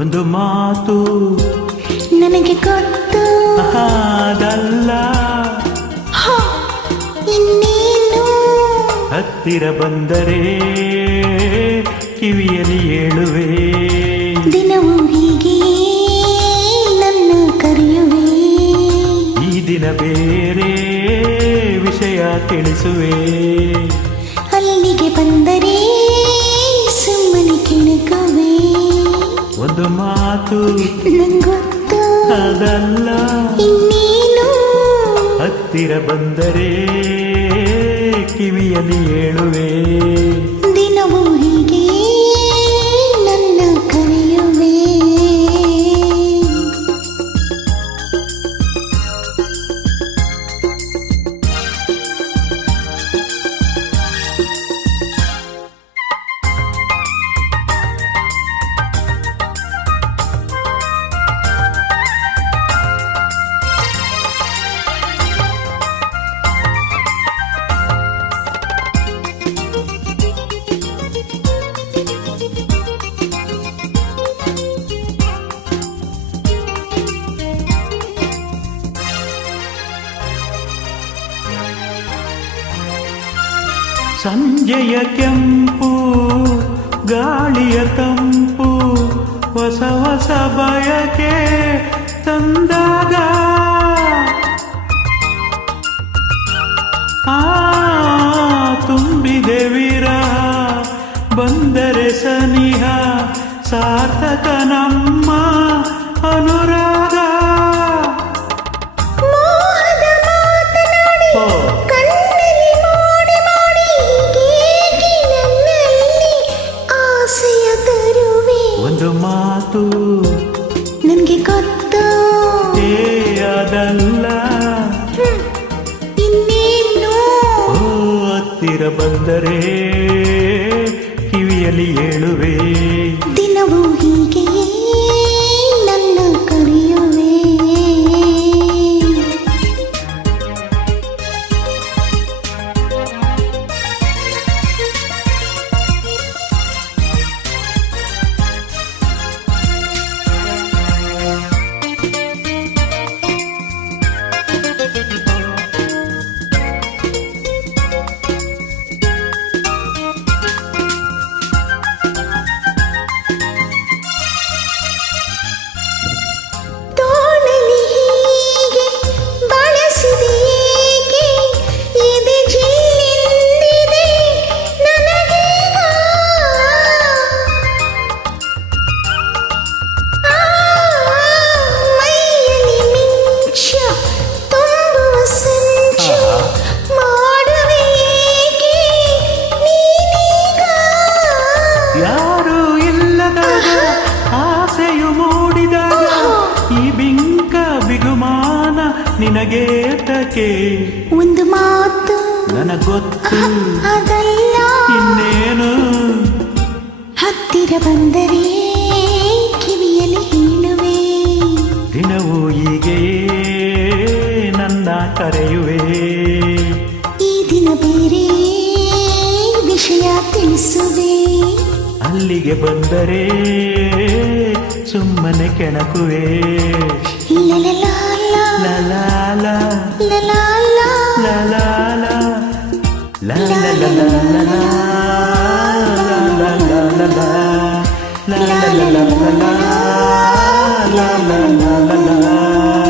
ಒಂದು ಮಾತು ನನಗೆ ಗೊತ್ತು, ಅದಲ್ಲ ಇನ್ನೇನು ಹತ್ತಿರ ಬಂದರೆ ಕಿವಿಯಲ್ಲಿ ಹೇಳುವೆ, ದಿನವೂ ಹೀಗೆ ನನ್ನ ಕರೆಯುವೆ, ಈ ದಿನ ಬೇರೆ ವಿಷಯ ತಿಳಿಸುವೆ, ಅಲ್ಲಿಗೆ ಬಂದರೆ ಸುಮ್ಮನೆ ಕೆಣಕುವೆ, ಒಂದು ಮಾತು ನಂಗೊತ್ತು ಅದಲ್ಲ ಇನ್ನೇನು ಹತ್ತಿರ ಬಂದರೆ ಕಿವಿಯಲ್ಲಿ ಹೇಳುವೆ, ದಿನವೂ ಹೀಗೆ ನನ್ನ ಕರೆಯುವೆ. ಸಂಜೆಯ ಕೆಂಪು ಗಾಳಿಯ ತಂಪು ಹೊಸ ಹೊಸ ಬಯಕೆ ತಂದಾಗ ತುಂಬಿದೆ ವಿರಹ ಬಂದರೆ ಸನಿಹ ಸಾರ್ಥಕ ನಮ್ಮ ಅನುರಾಗ, ಒಂದು ಮಾತು ನನಗೆ ಗೊತ್ತು ಅದಲ್ಲ ಇನ್ನೇನು ಹತ್ತಿರ ಬಂದರೆ ಕಿವಿಯಲ್ಲಿ ಹೇಳುವೆ, ದಿನವೂ ಹೀಗೆ ನನ್ನ ಕರೆಯುವೆ, ಯಾರು ಇಲ್ಲದಾಗ ಆಸೆಯು ಮೂಡಿದಾಗ ಈ ಬಿಂಕ ಬಿಗುಮಾನ ನಿನಗೇತಕ್ಕೆ, ಒಂದು ಮಾತು ನನಗೊತ್ತು ಅದಲ್ಲ ಇನ್ನೇನು ಹತ್ತಿರ ಬಂದರೆ ಕಿವಿಯಲ್ಲಿ ಹೇಳುವೆ, ದಿನವೂ ಹೀಗೆಯೇ ನನ್ನ ಕರೆಯುವೆ, ಈ ದಿನ ಬೇರೆ ವಿಷಯ ತಿಳಿಸುವೆ, ಅಲ್ಲಿಗೆ ಬಂದರೆ ಸುಮ್ಮನೆ ಕೆಣಕುವೆ, ಲಲಲಾಲ, ಲಲಾಲ ಲಲಾಲ, ಲಲಾಲ ಲಲಾಲ ಲಲಾಲ